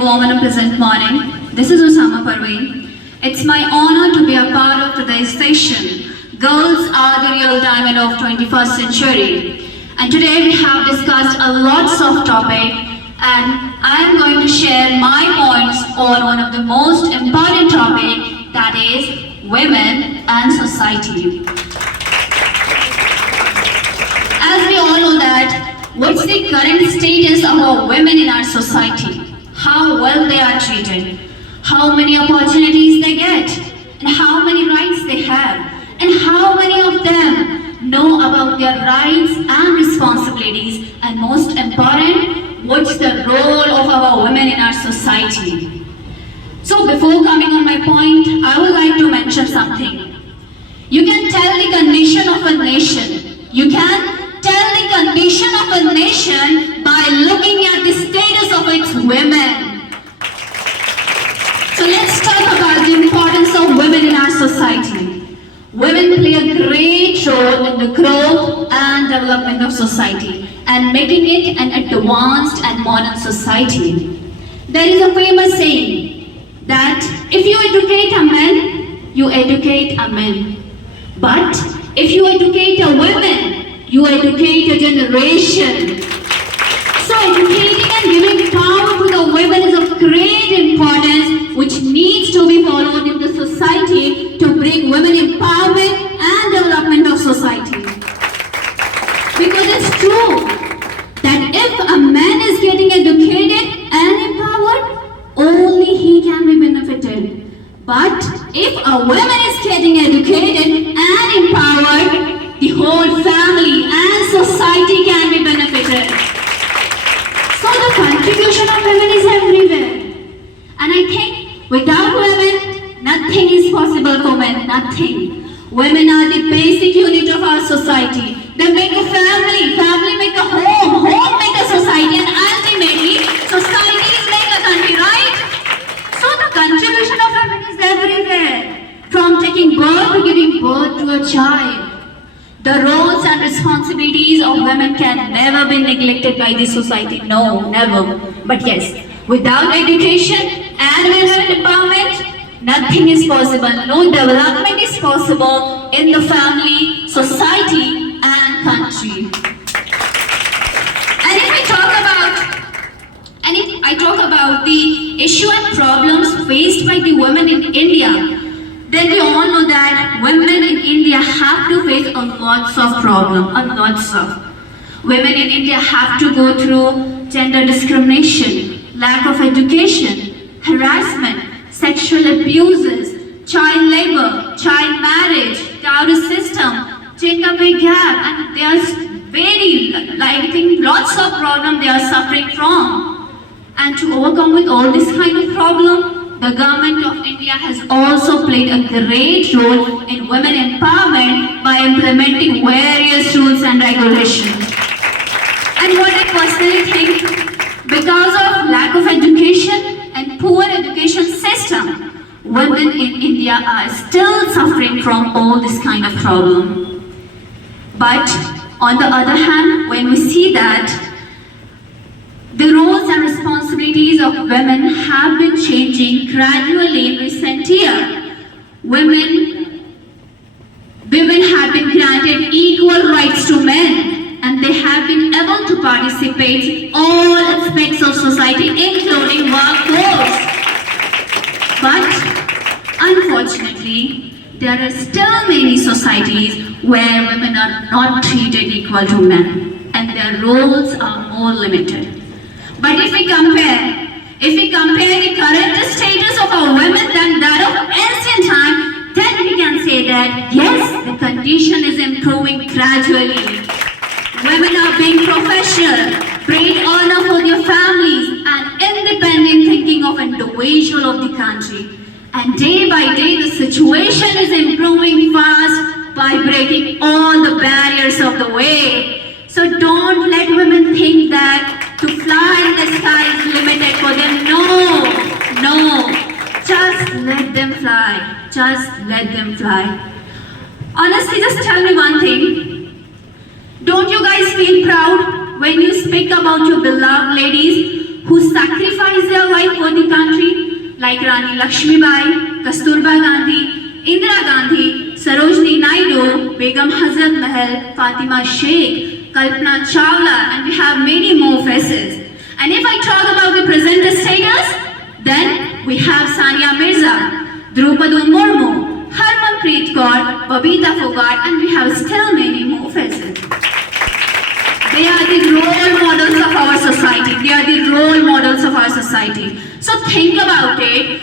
Warm and a pleasant morning. This is Osama Parveen. It's my honor to be a part of today's session. Girls are the real diamond of 21st century. And today we have discussed a lots of topic, and I am going to share my points on one of the most important topic, that is women and society. As we all know that, what's the current status of our women in our society? How well they are treated, how many opportunities they get, and how many rights they have, and how many of them know about their rights and responsibilities, and most important, what's the role of our women in our society. So before coming on my point, I would like to mention something. You can tell the condition of a nation. You can tell the condition of a nation by looking at the status of its women. So let's talk about the importance of women in our society. Women play a great role in the growth and development of society and making it an advanced and modern society. There is a famous saying that if you educate a man, you educate a man. But if you educate a woman, you educate a generation. So educating and giving power to the women is of great importance, which needs to be followed in the society to bring women empowerment and development of society. Because it's true that if a man is getting educated and empowered, only he can be benefited. But if a woman is getting educated and empowered, the whole family and society can be benefited. So the contribution of women is everywhere. And I think without women, nothing is possible for men, nothing. Women are the basic unit of our society. They make a family, family make a home, home make a society, and ultimately, societies make a country, right? So the contribution of women is everywhere. From taking birth to giving birth to a child. The roles and responsibilities of women can never be neglected by the society. No, never. But yes, without education and women empowerment, nothing is possible. No development is possible in the family, society, and country. And if I talk about the issue and problems faced by the women in India, then we all know that women in India have to face a lots of problems, Women in India have to go through gender discrimination, lack of education, harassment, sexual abuses, child labor, child marriage, dowry system, gender pay gap, and there's lots of problems they are suffering from. And to overcome with all this kind of problem, the government of India has also played a great role in women empowerment by implementing various rules and regulations. And what I personally think, because of lack of education and poor education system, women in India are still suffering from all this kind of problem. But on the other hand, when we see that the roles and responsibilities of women have been changing gradually in recent years. Women have been granted equal rights to men, and they have been able to participate in all aspects of society, including workforce. But unfortunately, there are still many societies where women are not treated equal to men, and their roles are more limited. But if we compare the current status of our women than that of ancient time, then we can say that yes, the condition is improving gradually. Women are being professional, great honor for their families, and independent thinking of individual of the country. And day by day, the situation is improving fast by breaking all the barriers of the way. So don't let women think that to fly in the sky is limited for them. No. Just let them fly. Just let them fly. Honestly, just tell me one thing. Don't you guys feel proud when you speak about your beloved ladies who sacrifice their life for like Rani Lakshmibai, Kasturba Gandhi, Indira Gandhi, Sarojini Naidu, Begum Hazrat Mahal, Fatima Sheikh, Kalpana Chawla, and we have many more faces. And if I talk about the presenter status, then we have Sania Mirza, Drupadi Murmu, Harmanpreet Kaur, Babita Phogat, and we have still many more faces. They are the role models of our society. They are the role models of our society. So think about it.